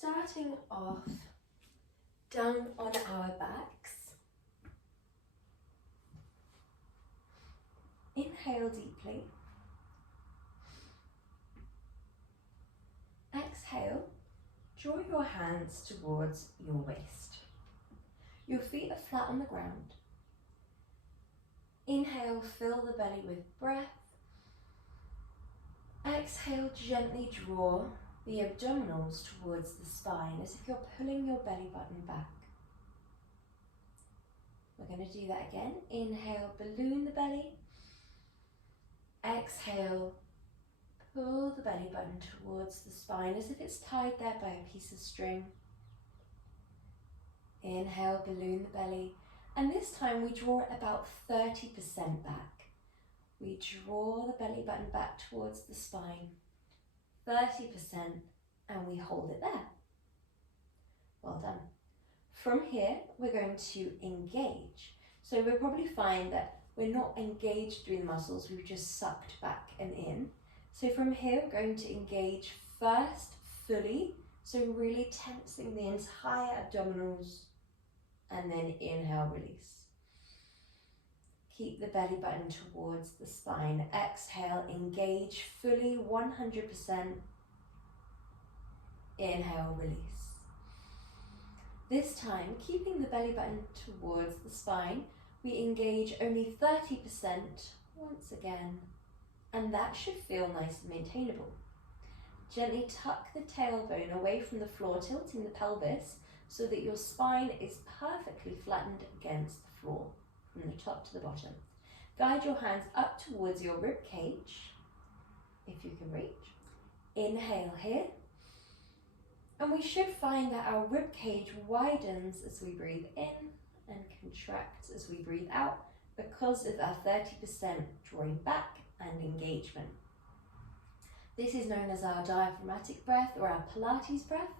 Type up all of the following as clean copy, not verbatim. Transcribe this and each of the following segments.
starting off down on our backs. Inhale deeply. Exhale, draw your hands towards your waist. Your feet are flat on the ground. Inhale, fill the belly with breath. Exhale, gently draw the abdominals towards the spine as if you're pulling your belly button back. We're going to do that again. Inhale, balloon the belly. Exhale, pull the belly button towards the spine as if it's tied there by a piece of string. Inhale, balloon the belly. And this time we draw it about 30% back. We draw the belly button back towards the spine, 30%, and we hold it there. Well done. From here, we're going to engage. So we'll probably find that we're not engaged through the muscles, we've just sucked back and in. So from here, we're going to engage first fully, so really tensing the entire abdominals, and then inhale, release. Keep the belly button towards the spine. Exhale, engage fully, 100%. Inhale, release. This time, keeping the belly button towards the spine, we engage only 30% once again, and that should feel nice and maintainable. Gently tuck the tailbone away from the floor, tilting the pelvis so that your spine is perfectly flattened against the floor, from the top to the bottom. Guide your hands up towards your rib cage, if you can reach. Inhale here. And we should find that our rib cage widens as we breathe in and contracts as we breathe out because of our 30% drawing back and engagement. This is known as our diaphragmatic breath or our Pilates breath.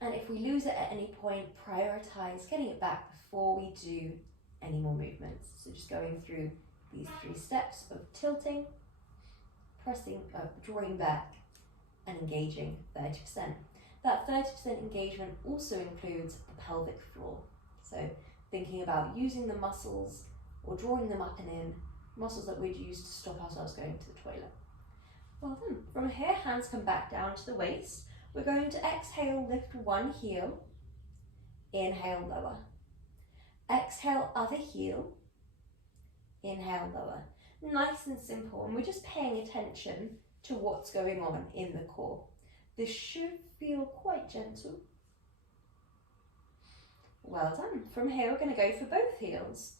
And if we lose it at any point, prioritize getting it back before we do any more movements. So just going through these 3 steps of tilting, pressing, drawing back, and engaging 30%. That 30% engagement also includes the pelvic floor. So thinking about using the muscles or drawing them up and in, muscles that we'd use to stop ourselves going to the toilet. Well done. From here, hands come back down to the waist. We're going to exhale, lift one heel. Inhale, lower. Exhale, other heel. Inhale, lower. Nice and simple, and we're just paying attention to what's going on in the core. This should feel quite gentle. Well done. From here, we're going to go for both heels.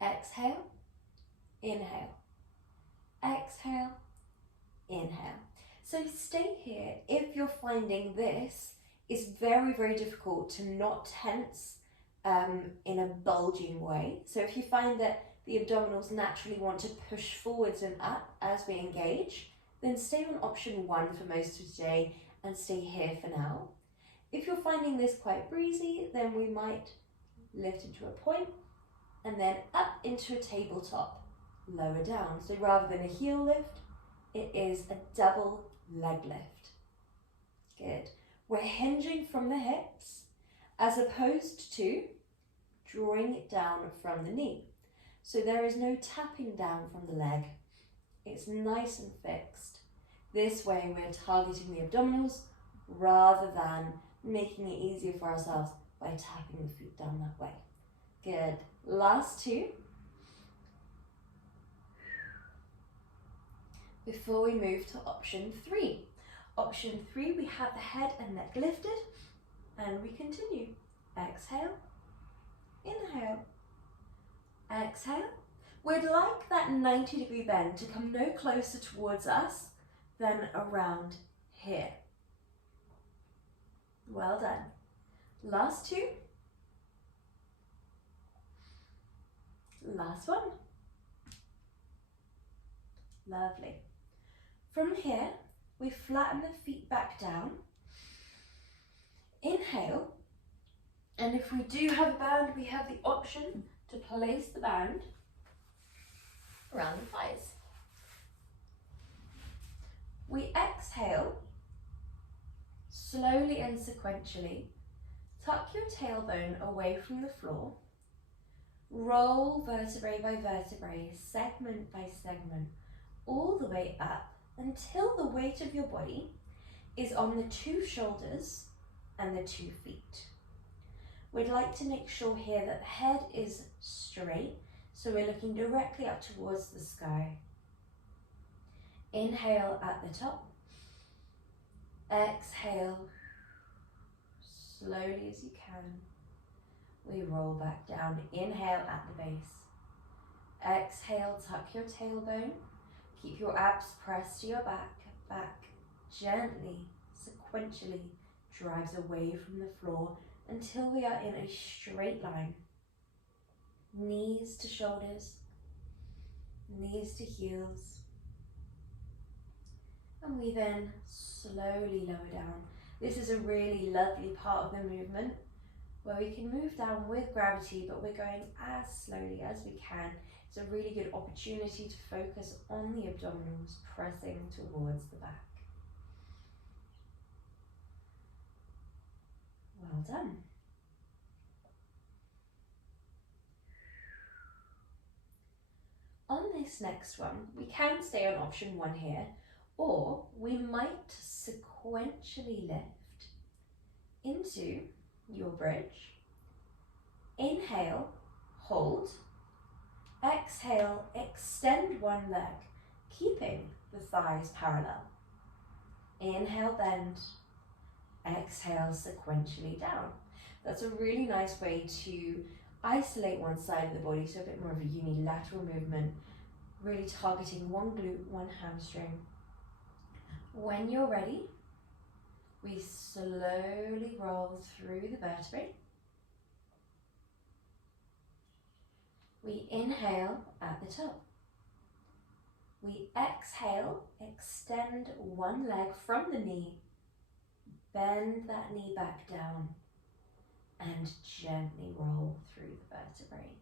Exhale, inhale. Exhale, inhale. So stay here if you're finding this is very, very difficult to not tense in a bulging way. So if you find that the abdominals naturally want to push forwards and up as we engage, then stay on option 1 for most of today and stay here for now. If you're finding this quite breezy, then we might lift into a point and then up into a tabletop, lower down. So rather than a heel lift, it is a double leg lift. Good. We're hinging from the hips as opposed to drawing it down from the knee. So there is no tapping down from the leg. It's nice and fixed. This way we're targeting the abdominals rather than making it easier for ourselves by tapping the feet down that way. Good. Last 2. Before we move to option 3. Option 3, we have the head and neck lifted, and we continue. Exhale, inhale, exhale. We'd like that 90-degree bend to come no closer towards us than around here. Well done. Last 2. Last one. Lovely. From here, we flatten the feet back down. Inhale. And if we do have a band, we have the option to place the band around the thighs. We exhale slowly and sequentially, tuck your tailbone away from the floor. Roll vertebrae by vertebrae, segment by segment, all the way up until the weight of your body is on the 2 shoulders and the 2 feet. We'd like to make sure here that the head is straight, so we're looking directly up towards the sky. Inhale at the top. Exhale slowly as you can. We roll back down. Inhale at the base. Exhale, tuck your tailbone. Keep your abs pressed to your back. Back gently, sequentially drives away from the floor until we are in a straight line. Knees to shoulders, knees to heels. And we then slowly lower down. This is a really lovely part of the movement where we can move down with gravity, but we're going as slowly as we can. It's a really good opportunity to focus on the abdominals, pressing towards the back. Well done. On this next one, we can stay on option 1 here, or we might sequentially lift into your bridge. Inhale, hold. Exhale, extend one leg, keeping the thighs parallel. Inhale, bend. Exhale, sequentially down. That's a really nice way to isolate one side of the body, so a bit more of a unilateral movement, really targeting one glute, one hamstring. When you're ready, we slowly roll through the vertebrae. We inhale at the top. We exhale, extend one leg from the knee, bend that knee back down, and gently roll through the vertebrae.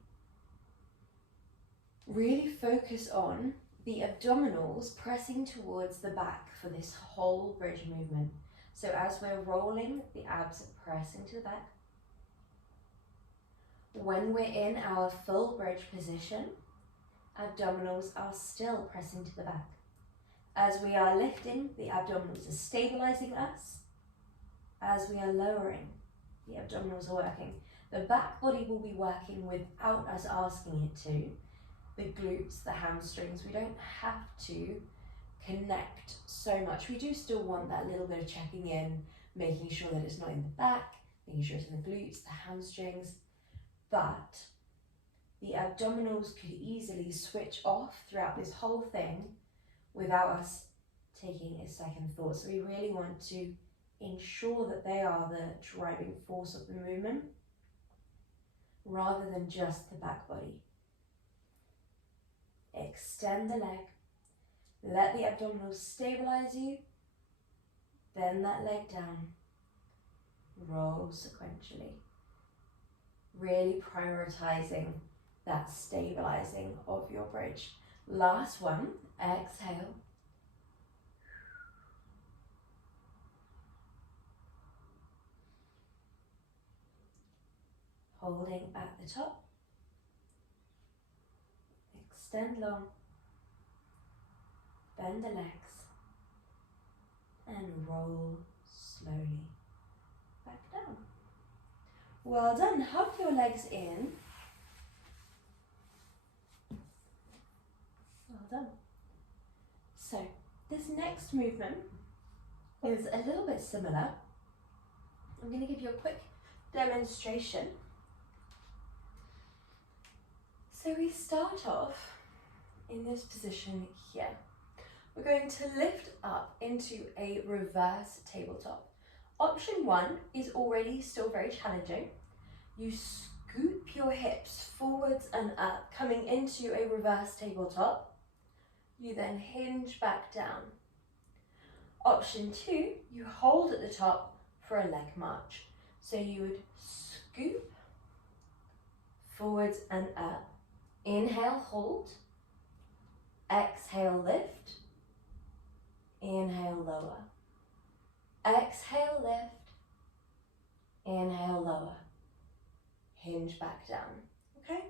Really focus on the abdominals pressing towards the back for this whole bridge movement. So as we're rolling, the abs are pressing to the back. When we're in our full bridge position, abdominals are still pressing to the back. As we are lifting, the abdominals are stabilizing us. As we are lowering, the abdominals are working. The back body will be working without us asking it to. The glutes, the hamstrings, we don't have to connect so much. We do still want that little bit of checking in, making sure that it's not in the back, making sure it's in the glutes, the hamstrings, but the abdominals could easily switch off throughout this whole thing without us taking a second thought. So we really want to ensure that they are the driving force of the movement rather than just the back body. Extend the leg, let the abdominals stabilize you, bend that leg down, roll sequentially. Really prioritizing that stabilizing of your bridge. Last one, exhale. Holding at the top. Extend long. Bend the legs. And roll slowly back down. Well done. Hug your legs in. Well done. So this next movement is a little bit similar. I'm going to give you a quick demonstration. So we start off in this position here. We're going to lift up into a reverse tabletop. Option 1 is already still very challenging. You scoop your hips forwards and up, coming into a reverse tabletop. You then hinge back down. Option 2, you hold at the top for a leg march. So you would scoop forwards and up. Inhale, hold. Exhale, lift. Inhale, lower. Exhale, lift. Inhale, lower. Hinge back down, okay?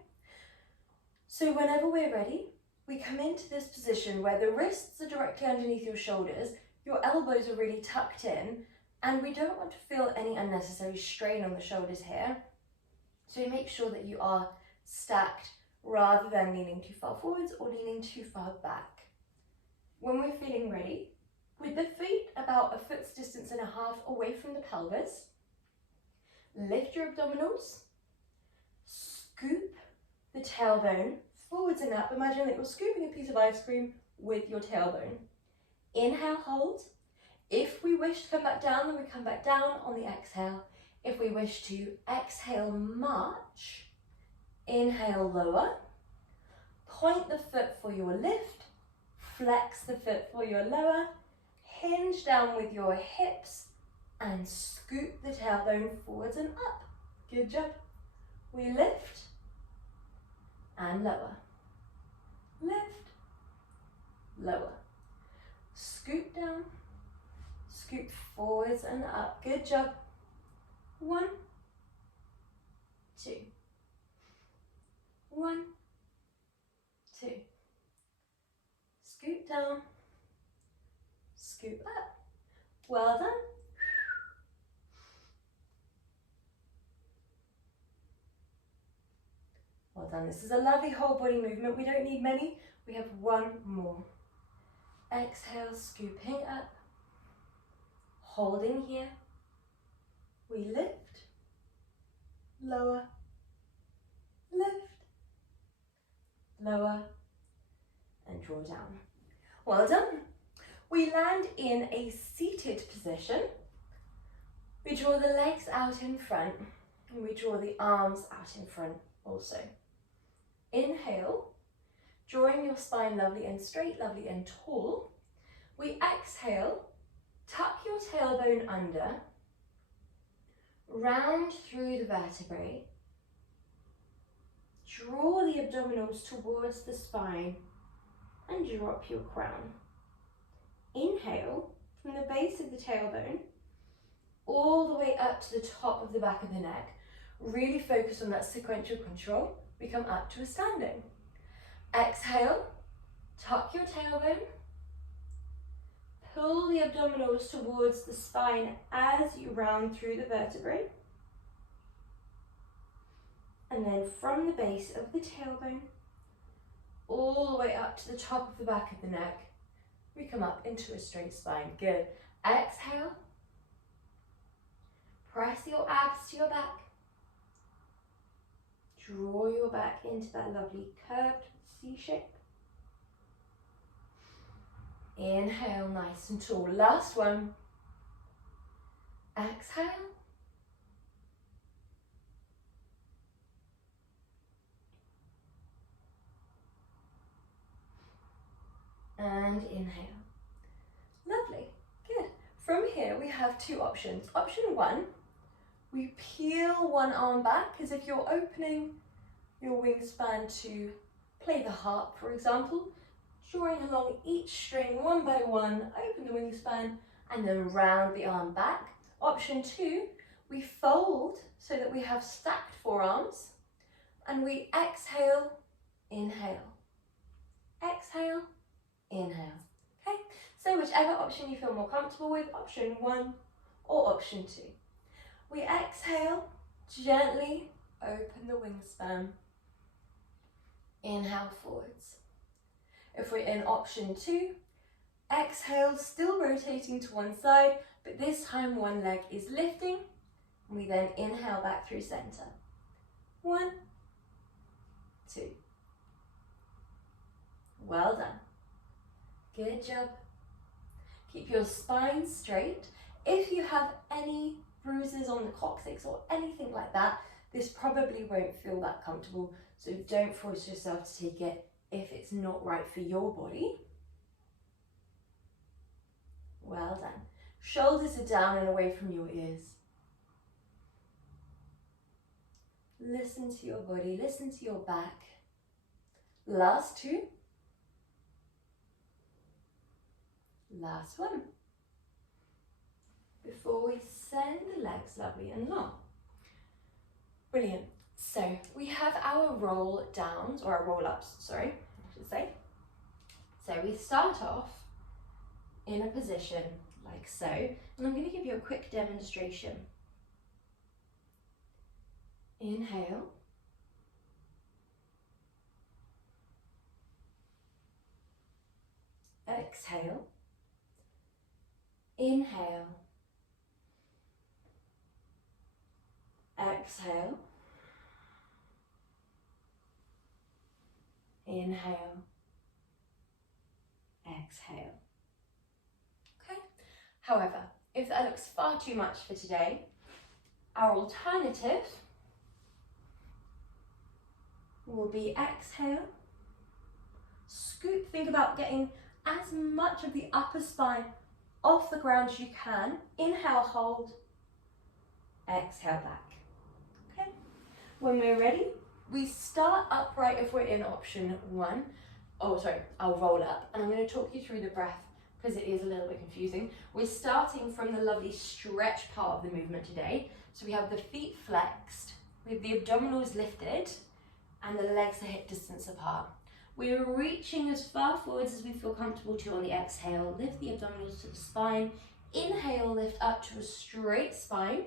So whenever we're ready, we come into this position where the wrists are directly underneath your shoulders, your elbows are really tucked in, and we don't want to feel any unnecessary strain on the shoulders here. So make sure that you are stacked rather than leaning too far forwards or leaning too far back. When we're feeling ready, with the feet about a foot's distance and a half away from the pelvis, lift your abdominals, scoop the tailbone forwards and up. Imagine that you're scooping a piece of ice cream with your tailbone. Inhale, hold. If we wish to come back down, then we come back down on the exhale. If we wish to exhale, march. Inhale, lower. Point the foot for your lift. Flex the foot for your lower. Hinge down with your hips and scoop the tailbone forwards and up. Good job. We lift and lower. Lift, lower. Scoop down, scoop forwards and up. Good job. 1, 2. 1, 2. Scoop down, scoop up. Well done. Well done. This is a lovely whole body movement. We don't need many. We have one more. Exhale, scooping up. Holding here. We lift, lower, lift, lower, and draw down. Well done. We land in a seated position. We draw the legs out in front, and we draw the arms out in front also. Inhale, drawing your spine lovely and straight, lovely and tall. We exhale, tuck your tailbone under, round through the vertebrae, draw the abdominals towards the spine, and drop your crown. Inhale, from the base of the tailbone, all the way up to the top of the back of the neck. Really focus on that sequential control. We come up to a standing. Exhale, tuck your tailbone, pull the abdominals towards the spine as you round through the vertebrae. And then from the base of the tailbone, all the way up to the top of the back of the neck, we come up into a straight spine. Good. Exhale. Press your abs to your back. Draw your back into that lovely curved C shape. Inhale, nice and tall. Last one. Exhale. And inhale. Lovely. Good. From here we have two options. Option one, we peel one arm back as if you're opening your wingspan to play the harp, for example. Drawing along each string one by one, open the wingspan, and then round the arm back. Option two, we fold so that we have stacked forearms, and we exhale, inhale. Exhale, inhale. Okay, so whichever option you feel more comfortable with, option one or option two. We exhale, gently open the wingspan. Inhale forwards. If we're in option two, exhale, still rotating to one side, but this time one leg is lifting. We then inhale back through center. 1, 2. Well done. Good job. Keep your spine straight. If you have any bruises on the coccyx or anything like that, this probably won't feel that comfortable, so don't force yourself to take it if it's not right for your body. Well done. Shoulders are down and away from your ears. Listen to your body, listen to your back. Last two. Last one. before we send the legs lovely and long. Brilliant. So we have our roll downs, or our roll ups, sorry, I should say. So we start off in a position like so, and I'm going to give you a quick demonstration. Inhale. Exhale. Inhale. Exhale. Inhale. Exhale. Okay. However, if that looks far too much for today, our alternative will be exhale, scoop, think about getting as much of the upper spine off the ground as you can. Inhale, hold, exhale back. Okay, when we're ready, we start upright if we're in option 1. Oh, sorry, I'll roll up, and I'm going to talk you through the breath because it is a little bit confusing. We're starting from the lovely stretch part of the movement today. So we have the feet flexed, we have the abdominals lifted, and the legs are hip distance apart. We're reaching as far forwards as we feel comfortable to on the exhale. Lift the abdominals to the spine. Inhale, lift up to a straight spine.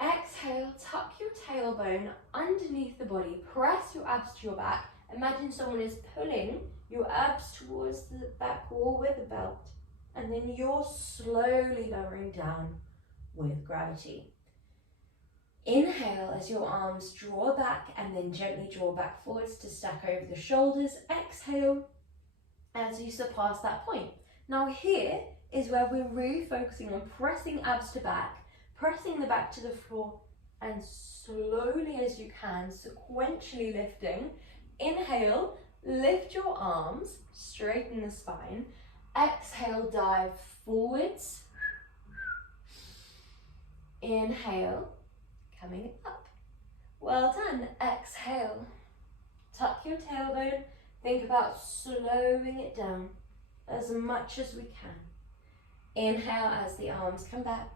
Exhale, tuck your tailbone underneath the body. Press your abs to your back. Imagine someone is pulling your abs towards the back wall with a belt. And then you're slowly lowering down with gravity. Inhale as your arms draw back and then gently draw back forwards to stack over the shoulders. Exhale as you surpass that point. Now here is where we're really focusing on pressing abs to back, pressing the back to the floor, and slowly as you can, sequentially lifting. Inhale, lift your arms, straighten the spine. Exhale, dive forwards. Inhale, coming up. Well done. Exhale. Tuck your tailbone. Think about slowing it down as much as we can. Inhale as the arms come back.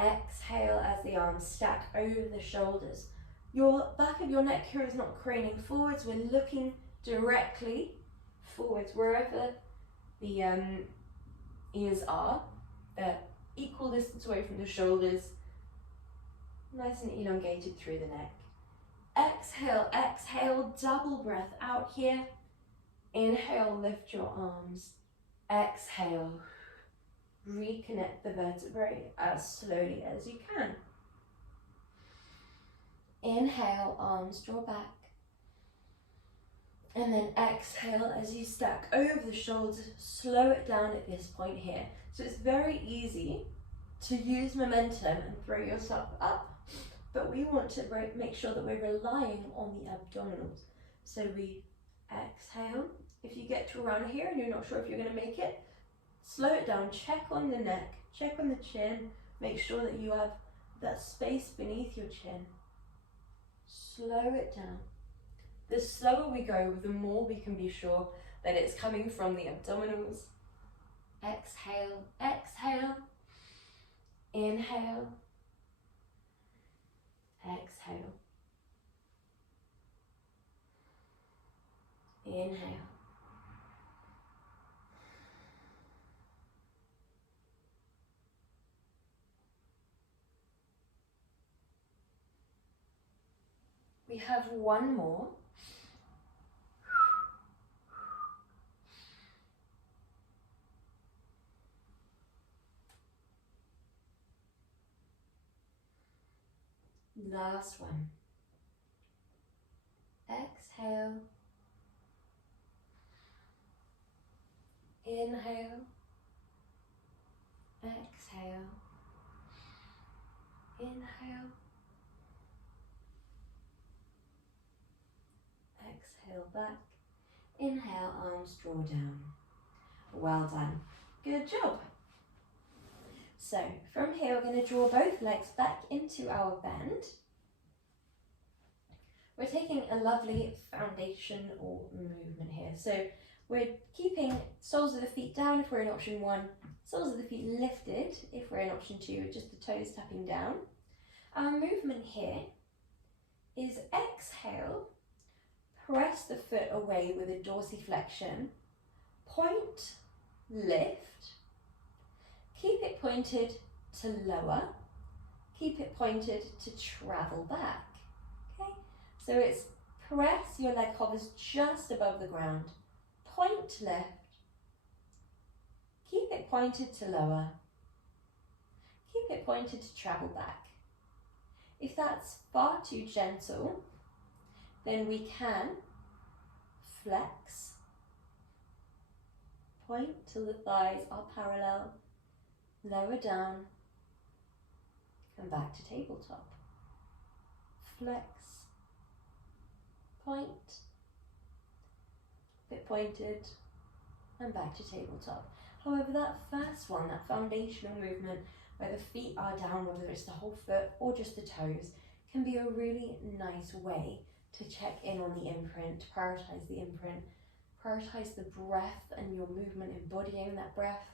Exhale as the arms stack over the shoulders. Your back of your neck here is not craning forwards. We're looking directly forwards, wherever the ears are. They're equal distance away from the shoulders. Nice and elongated through the neck. Exhale, exhale, double breath out here. Inhale, lift your arms. Exhale, reconnect the vertebrae as slowly as you can. Inhale, arms draw back. And then exhale as you stack over the shoulders. Slow it down at this point here. So it's very easy to use momentum and throw yourself up, but we want to make sure that we're relying on the abdominals. So we exhale. If you get to around here and you're not sure if you're going to make it, slow it down, check on the neck, check on the chin, make sure that you have that space beneath your chin. Slow it down. The slower we go, the more we can be sure that it's coming from the abdominals. Exhale, exhale. Inhale, exhale, inhale, we have one more. Last one. Exhale. Inhale. Exhale. Inhale. Exhale back. Inhale, arms draw down. Well done. Good job. So from here, we're going to draw both legs back into our bend. We're taking a lovely foundational movement here. So We're keeping soles of the feet down if we're in option 1, soles of the feet lifted if we're in option 2, with just the toes tapping down. Our movement here is exhale, press the foot away with a dorsiflexion, point, lift, keep it pointed to lower, keep it pointed to travel back. Okay, so it's press, your leg hovers just above the ground, point, lift, keep it pointed to lower, keep it pointed to travel back. If that's far too gentle, then we can flex, point till the thighs are parallel, lower down, and back to tabletop. Flex, point, bit pointed, and back to tabletop. However, that first one, that foundational movement where the feet are down, whether it's the whole foot or just the toes, can be a really nice way to check in on the imprint, prioritize the imprint, prioritize the breath and your movement, embodying that breath.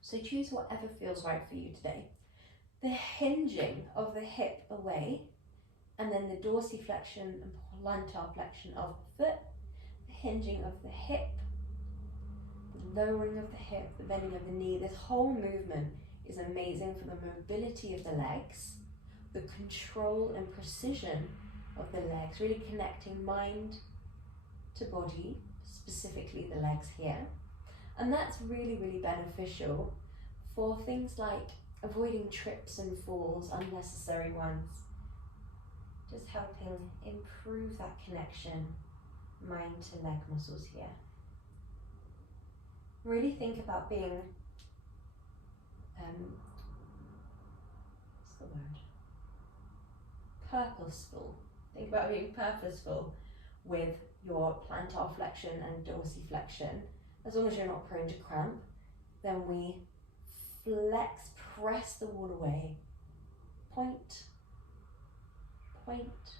So choose whatever feels right for you today. The hinging of the hip away, and then the dorsiflexion and plantar flexion of the foot, the hinging of the hip, the lowering of the hip, the bending of the knee. This whole movement is amazing for the mobility of the legs, the control and precision of the legs, really connecting mind to body, specifically the legs here. And that's really, really beneficial for things like avoiding trips and falls, unnecessary ones, just helping improve that connection, mind to leg muscles here. Really think about being, what's the word? Purposeful. Think about being purposeful with your plantar flexion and dorsiflexion. As long as you're not prone to cramp, then we flex, press the wall away, point, point,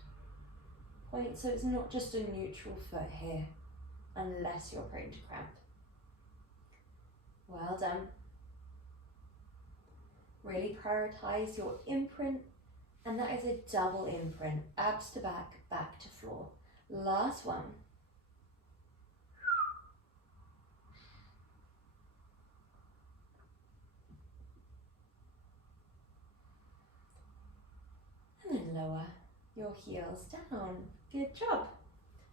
point. So it's not just a neutral foot here, unless you're prone to cramp. Well done. Really prioritize your imprint, and that is a double imprint, abs to back, back to floor. Last one. And then lower your heels down. Good job.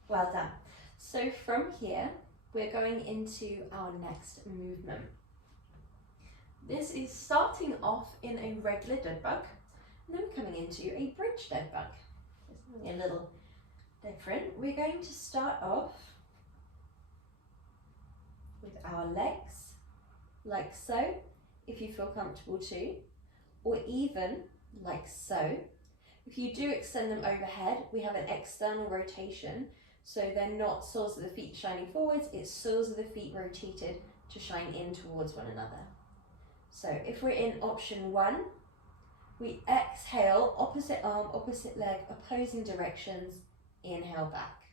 Well done. So from here, we're going into our next movement. This is starting off in a regular dead bug, and then we're coming into a bridge dead bug. It's something a little different. We're going to start off with our legs, like so, if you feel comfortable to, or even like so. If you do extend them overhead, we have an external rotation, so they're not soles of the feet shining forwards, it's soles of the feet rotated to shine in towards one another. So if we're in option 1, we exhale, opposite arm, opposite leg, opposing directions, inhale back.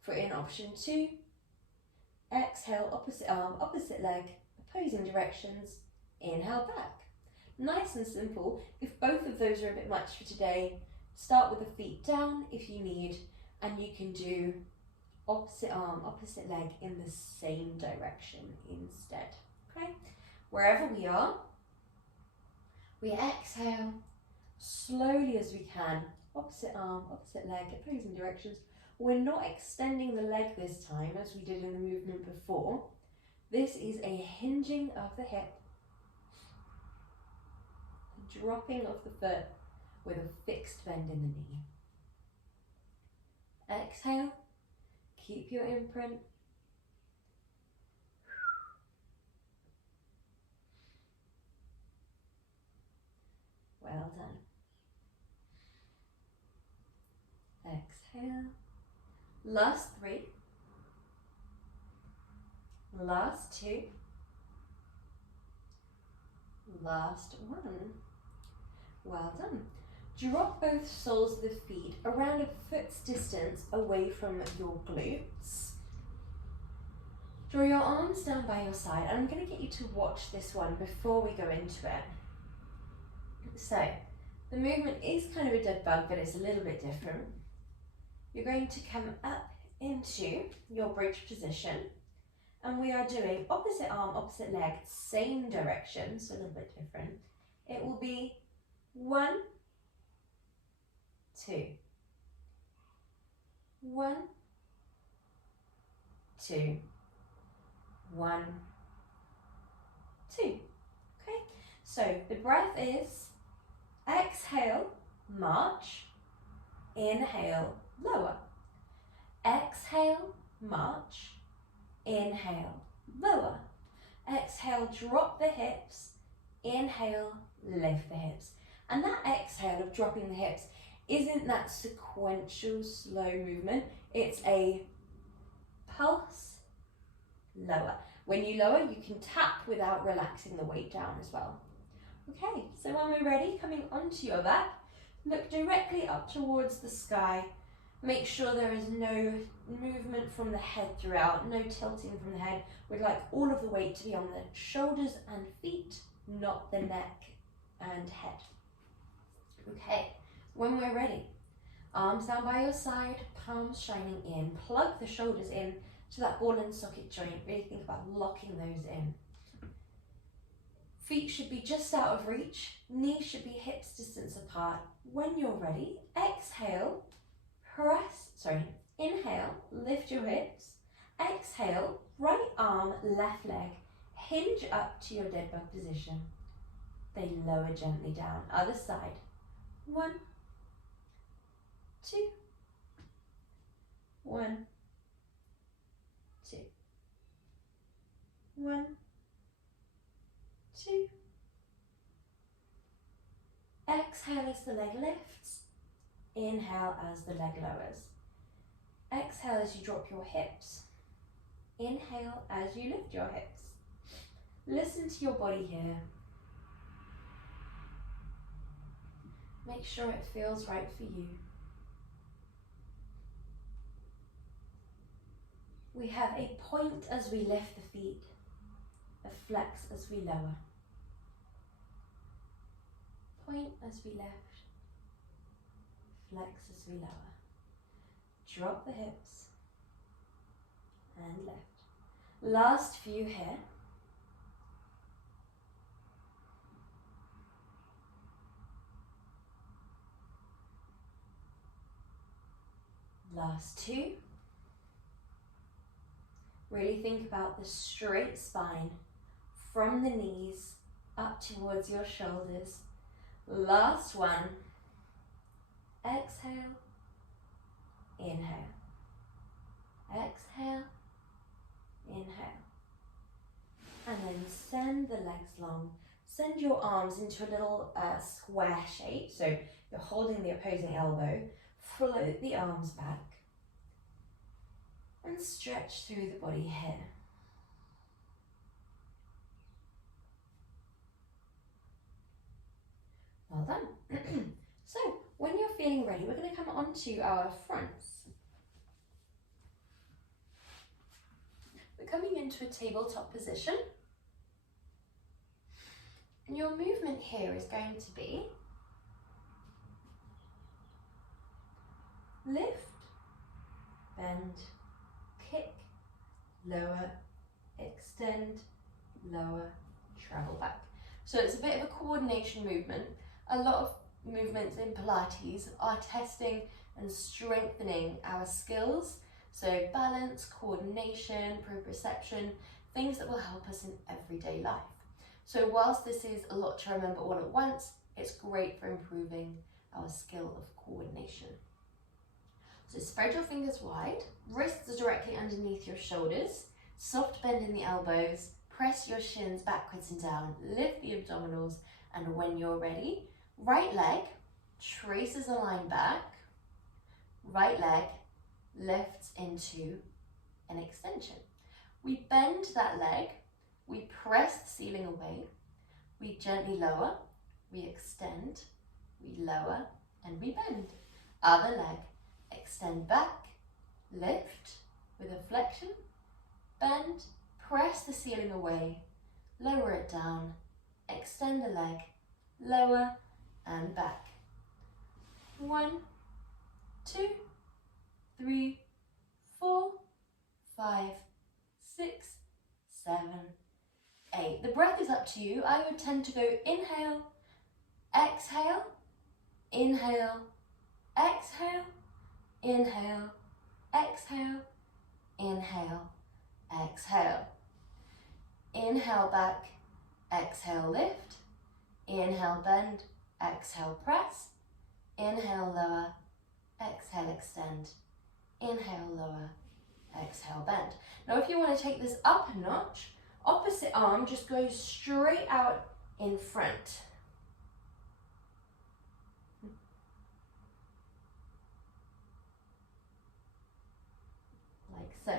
If we're in option 2, exhale, opposite arm, opposite leg, opposing directions, inhale back. Nice and simple. If both of those are a bit much for today, start with the feet down if you need, and you can do opposite arm, opposite leg in the same direction instead. Okay? Wherever we are, we exhale slowly as we can, opposite arm, opposite leg, opposing directions. We're not extending the leg this time as we did in the movement before. This is a hinging of the hip, dropping of the foot with a fixed bend in the knee. Exhale, keep your imprint. Well done. Exhale. Last 3. Last 2. Last 1. Well done. Drop both soles of the feet around a foot's distance away from your glutes. Draw your arms down by your side, and I'm going to get you to watch this one before we go into it. So, the movement is kind of a dead bug, but it's a little bit different. You're going to come up into your bridge position, and we are doing opposite arm, opposite leg, same direction, so a little bit different. It will be 1, 2, 1, 2, 1, 2. Okay, so the breath is exhale, march, inhale, lower. Exhale, march, inhale, lower. Exhale, drop the hips, inhale, lift the hips. And that exhale of dropping the hips isn't that sequential slow movement, it's a pulse, lower. When you lower, you can tap without relaxing the weight down as well. Okay, so when we're ready, coming onto your back, look directly up towards the sky. Make sure there is no movement from the head throughout, no tilting from the head. We'd like all of the weight to be on the shoulders and feet, not the neck and head. Okay, when we're ready, arms down by your side, palms shining in, plug the shoulders in to that ball and socket joint. Really think about locking those in. Feet should be just out of reach, knees should be hips distance apart. When you're ready, exhale, inhale, lift your hips. Exhale, right arm, left leg, hinge up to your dead bug position. They lower gently down. Other side. 1, 2, 1, 2, 1, 2. Exhale as the leg lifts. Inhale as the leg lowers. Exhale as you drop your hips. Inhale as you lift your hips. Listen to your body here. Make sure it feels right for you. We have a point as we lift the feet, a flex as we lower. Point as we lift, flex as we lower. Drop the hips and lift. Last few here. Last 2. Really think about the straight spine from the knees up towards your shoulders. Last 1. Exhale, inhale. Exhale, inhale. And then send the legs long. Send your arms into a little square shape. So you're holding the opposing elbow. Float the arms back. And stretch through the body here. Well done. So, when you're feeling ready, we're going to come onto our fronts. We're coming into a tabletop position. And your movement here is going to be lift, bend, kick, lower, extend, lower, travel back. So it's a bit of a coordination movement. A lot of movements in Pilates are testing and strengthening our skills. So balance, coordination, proprioception, things that will help us in everyday life. So whilst this is a lot to remember all at once, it's great for improving our skill of coordination. So spread your fingers wide, wrists are directly underneath your shoulders, soft bend in the elbows, press your shins backwards and down, lift the abdominals, and when you're ready, right leg traces a line back, right leg lifts into an extension. We bend that leg, we press the ceiling away, we gently lower, we extend, we lower, and we bend. Other leg, extend back, lift with a flexion, bend, press the ceiling away, lower it down, extend the leg, lower and back. 1, 2, 3, 4, 5, 6, 7, 8. The breath is up to you. I would tend to go inhale, exhale, inhale, exhale, inhale, exhale, inhale, exhale. Inhale back, exhale lift, inhale bend, exhale press, inhale lower, exhale extend, inhale lower, exhale bend. Now if you want to take this up a notch, opposite arm just goes straight out in front. Like so.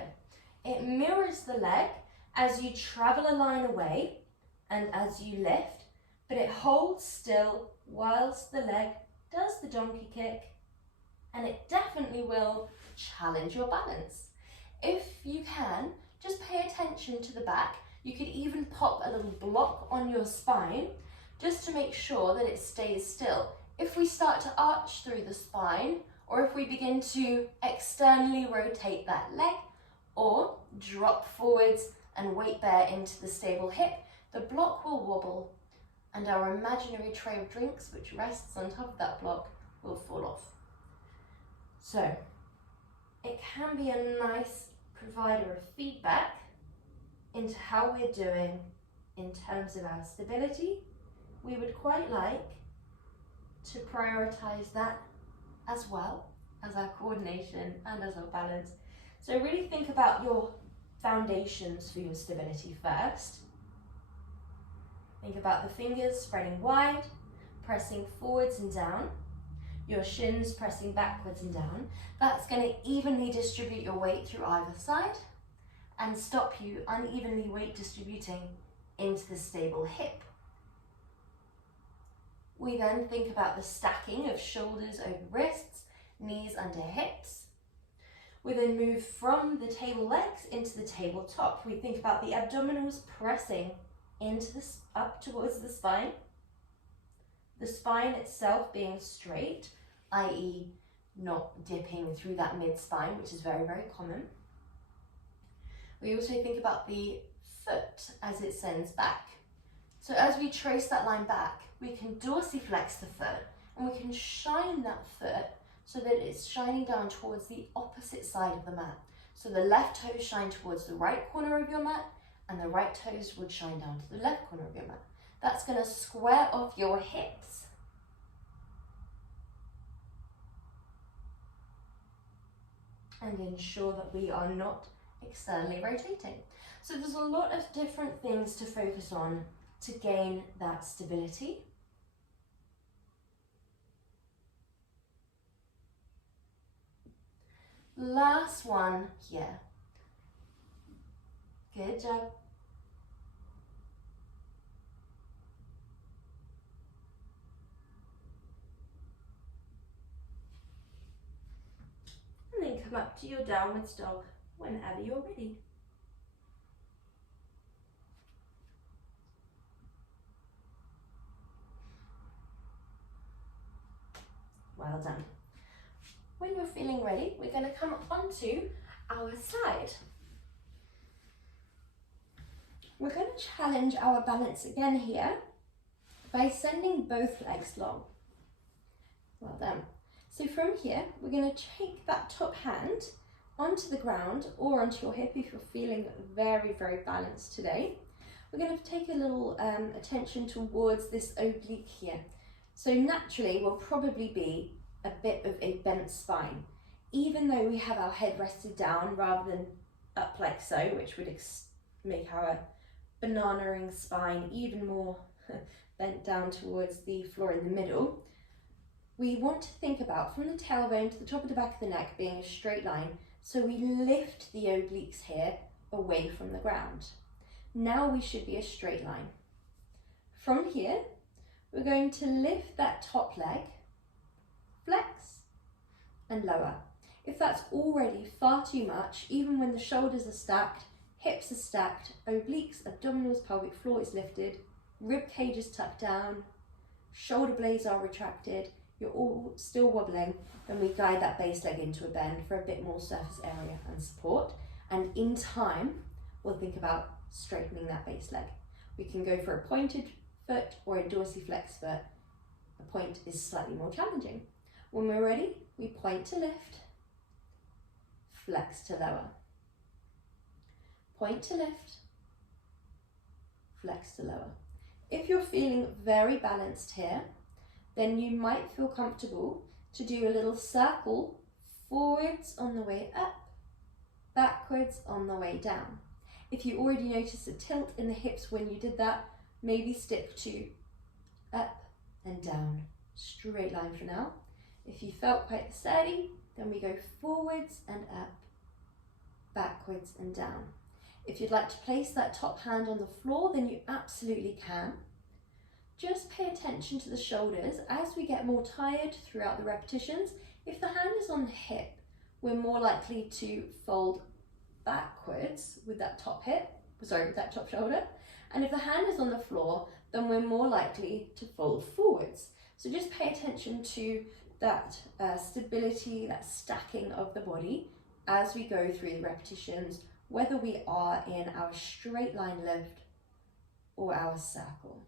It mirrors the leg as you travel a line away and as you lift, but it holds still whilst the leg does the donkey kick, and it definitely will challenge your balance. If you can, just pay attention to the back. You could even pop a little block on your spine just to make sure that it stays still. If we start to arch through the spine, or if we begin to externally rotate that leg, or drop forwards and weight bear into the stable hip, the block will wobble and our imaginary tray of drinks, which rests on top of that block, will fall off. So it can be a nice provider of feedback into how we're doing in terms of our stability. We would quite like to prioritize that as well as our coordination and as our balance. So really think about your foundations for your stability first. Think about the fingers spreading wide, pressing forwards and down, your shins pressing backwards and down. That's going to evenly distribute your weight through either side and stop you unevenly weight distributing into the stable hip. We then think about the stacking of shoulders over wrists, knees under hips. We then move from the table legs into the tabletop. We think about the abdominals pressing into up towards the spine itself being straight, i.e. not dipping through that mid-spine, which is very, very common. We also think about the foot as it sends back. So as we trace that line back, we can dorsiflex the foot and we can shine that foot so that it's shining down towards the opposite side of the mat. So the left toes shine towards the right corner of your mat and the right toes would shine down to the left corner of your mat. That's going to square off your hips. And ensure that we are not externally rotating. So there's a lot of different things to focus on to gain that stability. Last one here. Good job. And then come up to your downwards dog whenever you're ready. Well done. When you're feeling ready, we're going to come onto our side. We're going to challenge our balance again here by sending both legs long. Well done. So from here, we're going to take that top hand onto the ground or onto your hip if you're feeling very, very balanced today. We're going to take a little attention towards this oblique here. So naturally, we'll probably be a bit of a bent spine, even though we have our head rested down rather than up like so, which would make our banana-ing spine even more bent down towards the floor in the middle. We want to think about from the tailbone to the top of the back of the neck being a straight line, so we lift the obliques here away from the ground. Now we should be a straight line. From here, we're going to lift that top leg, flex and lower. If that's already far too much, even when the shoulders are stacked, hips are stacked, obliques, abdominals, pelvic floor is lifted, rib cage is tucked down, shoulder blades are retracted, you're all still wobbling, then we guide that base leg into a bend for a bit more surface area and support. And in time, we'll think about straightening that base leg. We can go for a pointed foot or a dorsiflex foot. A point is slightly more challenging. When we're ready, we point to lift, flex to lower. Point to lift, flex to lower. If you're feeling very balanced here, then you might feel comfortable to do a little circle forwards on the way up, backwards on the way down. If you already noticed a tilt in the hips when you did that, maybe stick to up and down, straight line for now. If you felt quite sturdy, then we go forwards and up, backwards and down. If you'd like to place that top hand on the floor, then you absolutely can. Just pay attention to the shoulders as we get more tired throughout the repetitions. If the hand is on the hip, we're more likely to fold backwards with that top shoulder. And if the hand is on the floor, then we're more likely to fold forwards. So just pay attention to that stability, that stacking of the body as we go through the repetitions, whether we are in our straight line lift or our circle.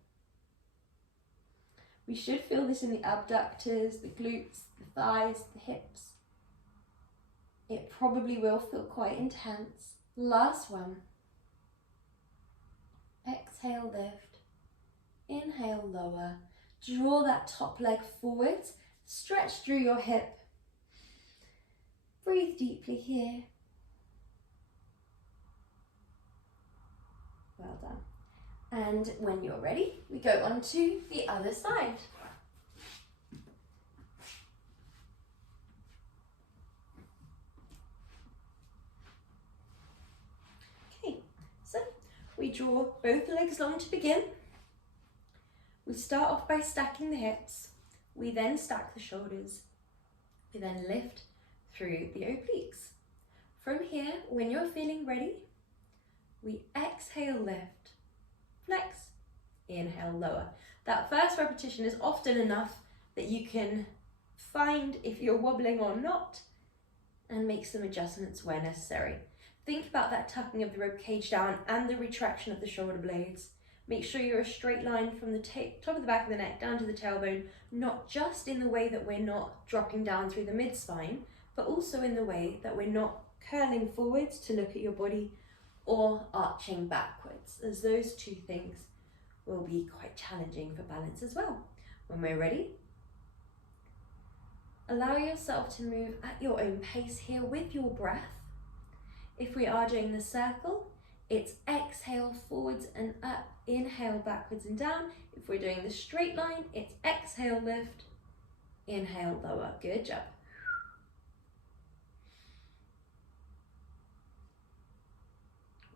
We should feel this in the abductors, the glutes, the thighs, the hips. It probably will feel quite intense. Last one. Exhale, lift. Inhale, lower. Draw that top leg forwards. Stretch through your hip. Breathe deeply here. Well done. And when you're ready, we go on to the other side. Okay, so we draw both legs long to begin. We start off by stacking the hips. We then stack the shoulders. We then lift through the obliques. From here, when you're feeling ready, we exhale, lift, flex, inhale, lower. That first repetition is often enough that you can find if you're wobbling or not and make some adjustments where necessary. Think about that tucking of the rib cage down and the retraction of the shoulder blades. Make sure you're a straight line from the top of the back of the neck down to the tailbone, not just in the way that we're not dropping down through the mid-spine, but also in the way that we're not curling forwards to look at your body or arching backwards, as those two things will be quite challenging for balance as well. When we're ready, allow yourself to move at your own pace here with your breath. If we are doing the circle, it's exhale forwards and up, inhale backwards and down. If we're doing the straight line, it's exhale, lift, inhale, lower. Good job.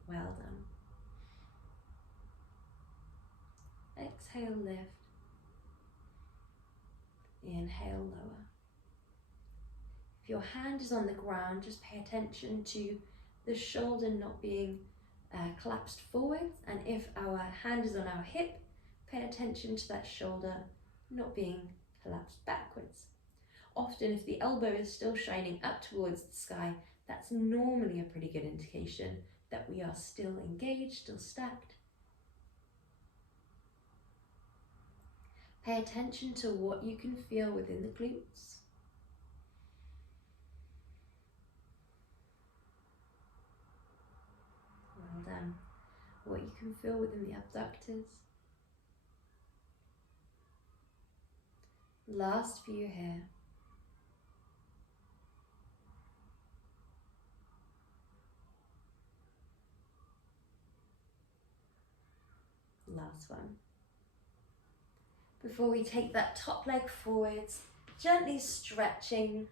Well done. Exhale, lift, inhale, lower. If your hand is on the ground, just pay attention to the shoulder not being collapsed forwards, and if our hand is on our hip, pay attention to that shoulder not being collapsed backwards. Often if the elbow is still shining up towards the sky, that's normally a pretty good indication that we are still engaged, still stacked. Pay attention to what you can feel within the glutes. Well done. What you can feel within the abductors. Last few here. Last one. Before we take that top leg forwards, gently stretching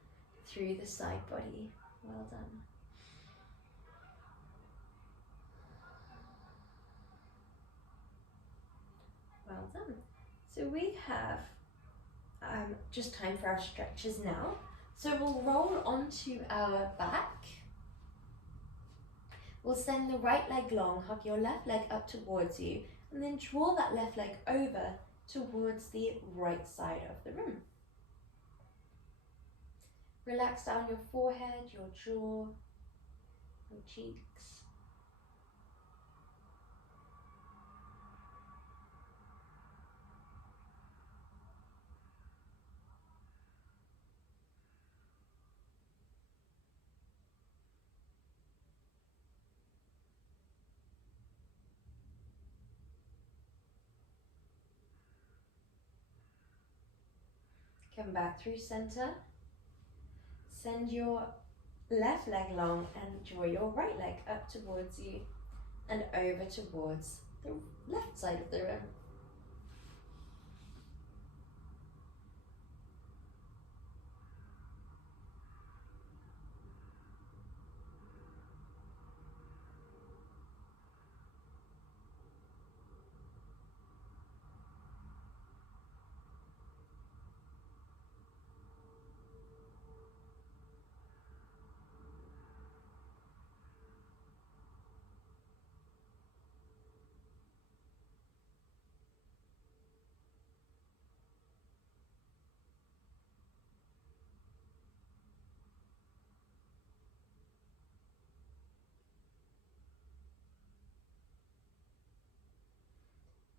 through the side body. Well done. Well done. So we have just time for our stretches now. So we'll roll onto our back. We'll send the right leg long, hug your left leg up towards you, and then draw that left leg over towards the right side of the room. Relax down your forehead, your jaw, your cheeks. Come back through center. Send your left leg long and draw your right leg up towards you and over towards the left side of the room.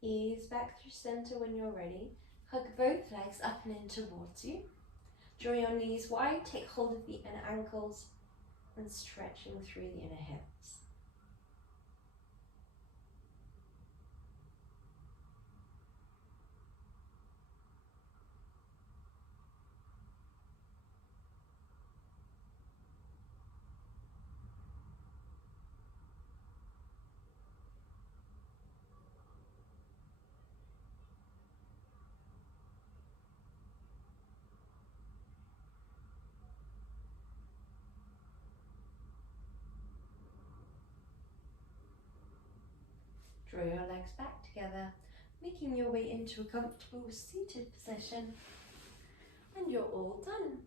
Ease back through center when you're ready. Hug both legs up and in towards you. Draw your knees wide, take hold of the inner ankles and stretching through the inner hips. Draw your legs back together, making your way into a comfortable seated position. And you're all done.